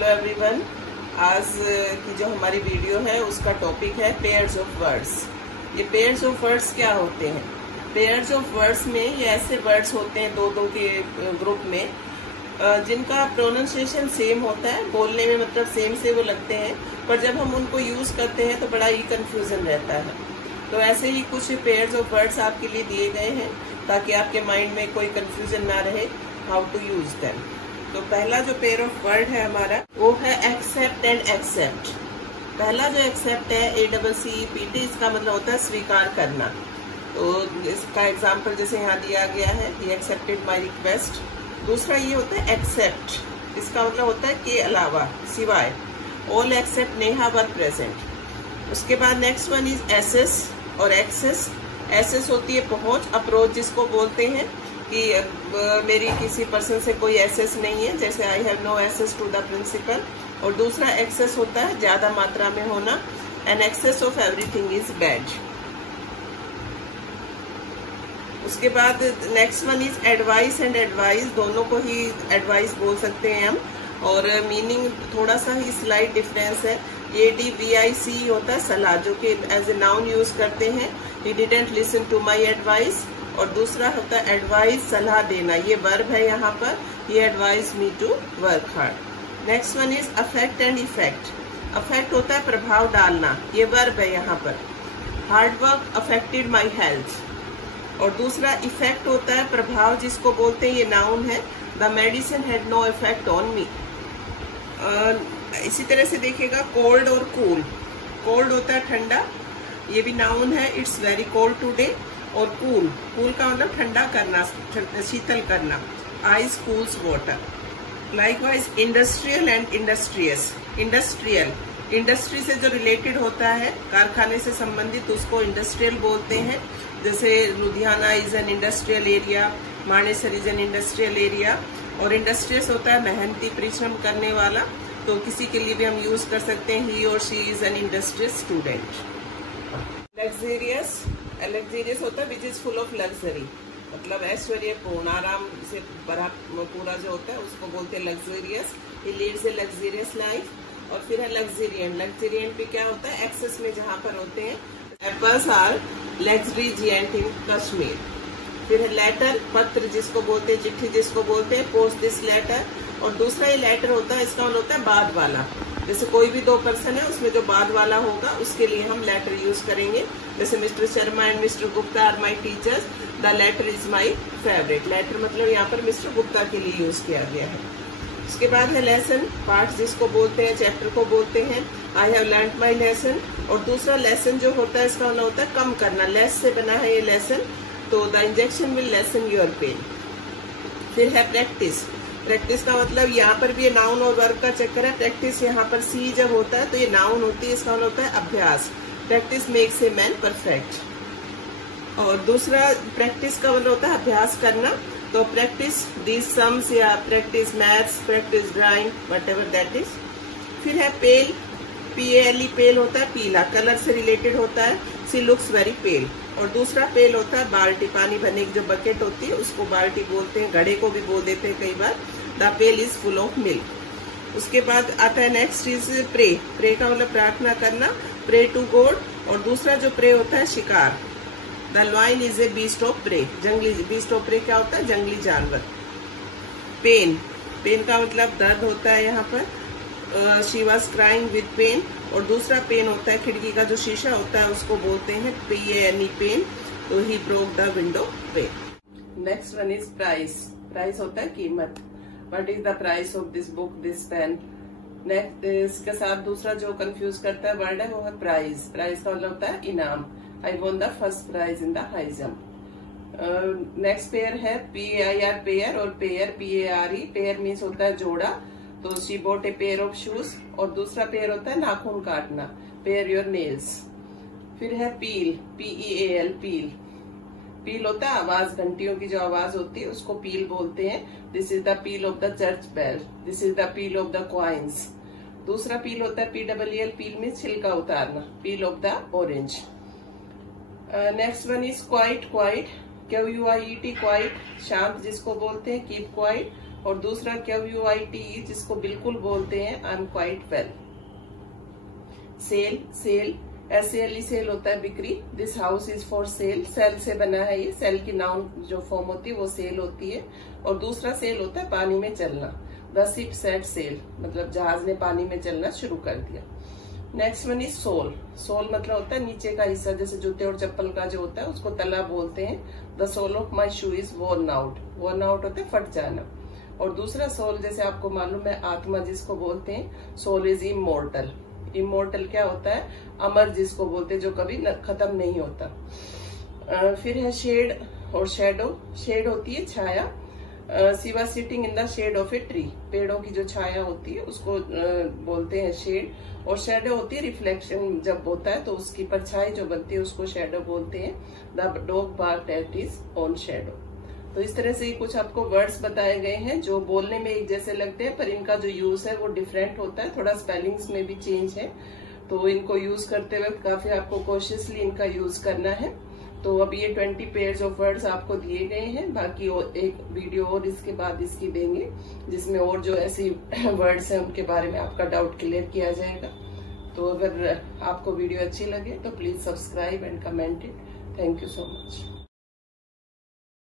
Hello everyone. आज की जो हमारी वीडियो है उसका टॉपिक है पेयर्स ऑफ वर्ड्स। ये पेयर्स ऑफ वर्ड्स क्या होते हैं? पेयर्स ऑफ वर्ड्स में ये ऐसे वर्ड्स होते हैं दो के ग्रुप में जिनका प्रोनाउंसिएशन सेम होता है, बोलने में मतलब सेम से वो लगते हैं, पर जब हम उनको यूज करते हैं तो बड़ा ही कंफ्यूजन रहता है। तो ऐसे ही कुछ पेयर्स ऑफ वर्ड्स आपके लिए दिए गए हैं ताकि आपके माइंड में कोई कंफ्यूजन ना रहे हाउ टू यूज देम। तो पहला जो पेयर ऑफ वर्ड है हमारा वो है एक्सेप्ट एंड एक्सेप्ट। पहला जो एक्सेप्ट है ACCEPT, इसका मतलब होता है स्वीकार करना। तो इसका एग्जांपल जैसे यहाँ दिया गया है, ही एक्सेप्टेड माय रिक्वेस्ट। दूसरा ये होता है एक्सेप्ट, इसका मतलब होता है के अलावा, सिवाय। All except Neha were present. उसके बाद नेक्स्ट वन इज एसेस और एक्सेस। एसेस होती है पहुंच, अप्रोच जिसको बोलते हैं कि मेरी किसी पर्सन से कोई एक्सेस नहीं है, जैसे I have no access to the principal. और दूसरा एक्सेस होता है ज्यादा मात्रा में होना, an excess of everything is bad. उसके बाद next one is advice and advise. दोनों को ही एडवाइस बोल सकते हैं हम, और मीनिंग थोड़ा सा ही स्लाइट डिफरेंस है। ADVIC होता है सलाह, जो कि एज ए नाउन यूज करते हैं। He didn't listen to my advice. और दूसरा होता है एडवाइस, सलाह देना, ये वर्ब है यहाँ पर, ये advise me to work hard. Next one is affect and effect. Affect होता है प्रभाव डालना, ये वर्ब है यहाँ पर। Hard work affected my health. और दूसरा इफेक्ट होता है प्रभाव जिसको बोलते हैं, ये नाउन है। The medicine had no effect on me. इसी तरह से देखिएगा कोल्ड और कूल। कोल्ड होता है ठंडा, ये भी नाउन है, इट्स वेरी कोल्ड टुडे। और कूल, कूल का मतलब ठंडा करना, शीतल करना, ice cools water. Likewise industrial and industrious. Industrial, industry से जो रिलेटेड होता है, कारखाने से संबंधित, उसको इंडस्ट्रियल बोलते हैं। जैसे Ludhiana is an industrial area, Manesar is an industrial area. और इंडस्ट्रियस होता है मेहनती, परिश्रम करने वाला। तो किसी के लिए भी हम यूज कर सकते हैं, ही और she is an industrious student. Luxurious, luxurious होता है which is full of luxury, मतलब ऐश्वर्य पूर्ण, आराम से भरा पूरा जो होता है उसको बोलते हैं लग्जेरियस। ही लीड्स ए लग्जेरियस लाइफ। और फिर है लग्जेरियन। लग्जेरियन भी क्या होता है? एक्सेस में जहाँ पर होते हैं। एप्पल्स आर लग्जरियंट इन कश्मीर। फिर है लेटर, पत्र जिसको बोलते हैं, चिट्ठी जिसको बोलते हैं, पोस्ट दिस लेटर। और दूसरा ये लेटर होता है, इसका मतलब होता है बाद वाला। जैसे कोई भी दो पर्सन है, उसमें जो बाद वाला होगा उसके लिए हम लेटर यूज करेंगे। जैसे mister Sharma and mister Gupta are my teachers, the latter is my favourite. Latter मतलब यहाँ पर मिस्टर गुप्ता के लिए यूज किया गया है। उसके बाद है लेसन, पार्ट जिसको बोलते हैं, चैप्टर को बोलते हैं। I have learn my lesson. और दूसरा लेसन जो होता है, इसका मतलब होता है कम करना, लेस से बना है ये लेसन। तो the injection will lessen your pain. फिर है प्रैक्टिस। प्रैक्टिस का मतलब यहाँ पर भी ये नाउन और वर्ब का चक्कर है। प्रैक्टिस यहाँ पर सी जब होता है तो ये नाउन होती है, इसका मतलब होता है अभ्यास। Practice makes a man perfect. और दूसरा प्रैक्टिस का मतलब होता है अभ्यास करना। तो प्रैक्टिस दीज सम्स या practice maths, practice drawing, whatever that is. फिर है पेल, PALE, पेल होता है पीला, कलर से रिलेटेड होता है। सी लुक्स वेरी पेल। और दूसरा पेल होता है बाल्टी, पानी भरने की जो बकेट होती है उसको बाल्टी बोलते हैं, घड़े को भी बोल देते हैं कई बार। The pail is full of milk. उसके बाद आता है नेक्स्ट इज प्रे। प्रे का मतलब प्रार्थना करना, प्रे टू गॉड। और दूसरा जो प्रे होता है शिकार। The lion is a beast of prey. जंगली, बीस्ट ऑफ प्रे क्या होता है? जंगली जानवर। पेन, पेन का मतलब दर्द होता है यहाँ पर। She was crying with pain. और दूसरा पेन होता है खिड़की का जो शीशा होता है उसको बोलते हैं PANE, पेन। तो he broke the window pane. Next one is price. Price होता है कीमत। What is the price of this book, this pen. Next इसके साथ दूसरा जो कंफ्यूज करता है वर्ड है वो है प्राइज। प्राइज का मतलब होता है इनाम। I won the first prize in the high jump. Next pair है PAIR, पेयर। और पेयर PARE, पेयर मीन्स होता है जोड़ा। तो she bought a pair of shoes. और दूसरा पेयर होता है नाखून काटना, पेयर योर नेल्स। फिर है पील, PEAL, पील। पील होता है आवाज, घंटियों की जो आवाज होती है उसको पील बोलते हैं। This is the peal of the church bell, this is the peal of the coins. दूसरा पील होता है PAAL, पील में छिलका उतारना, peel of the orange. Next one is quite, quiet, QUIET, quiet, शांत जिसको बोलते हैं, कीप क्वाइट। और दूसरा QUITE जिसको बिल्कुल बोलते हैं I am quite well. Sale, sale SALE sale होता है बिक्री। This house is for sale, sale से बना है ये, सेल की नाउन जो फॉर्म होती है वो सेल होती है। और दूसरा सेल होता है पानी में चलना। द शिप सेट सेल, मतलब जहाज ने पानी में चलना शुरू कर दिया। Next one is sole. Sole मतलब होता है नीचे का हिस्सा, जैसे जूते और चप्पल का जो होता है उसको तला बोलते हैं। The sole of my shoe is worn out. Worn out होता है फट जाना। और दूसरा सोल जैसे आपको मालूम है आत्मा जिसको बोलते हैं, सोल इज इमोर्टल। इमोर्टल क्या होता है? अमर जिसको बोलते हैं, जो कभी खत्म नहीं होता। फिर है शेड और शेडो। शेड होती है छाया। She was sitting in the shade of a tree. पेड़ों की जो छाया होती है उसको बोलते हैं शेड। और शेडो होती है रिफ्लेक्शन जब होता है तो उसकी परछाई जो बनती है उसको शेडो बोलते हैं। The dog barked at his own shadow. तो इस तरह से ही कुछ आपको वर्ड्स बताए गए हैं जो बोलने में एक जैसे लगते हैं, पर इनका जो यूज है वो डिफरेंट होता है, थोड़ा स्पेलिंग्स में भी चेंज है। तो इनको यूज करते वक्त काफी आपको कॉशियसली इनका यूज करना है। तो अब ये 20 पेयर्स ऑफ वर्ड्स आपको दिए गए हैं। बाकी एक वीडियो और इसके बाद इसकी देंगे जिसमें और जो ऐसी वर्ड्स हैं उनके बारे में आपका डाउट क्लियर किया जाएगा। तो अगर आपको वीडियो अच्छी लगे तो please subscribe and comment it. Thank you so much.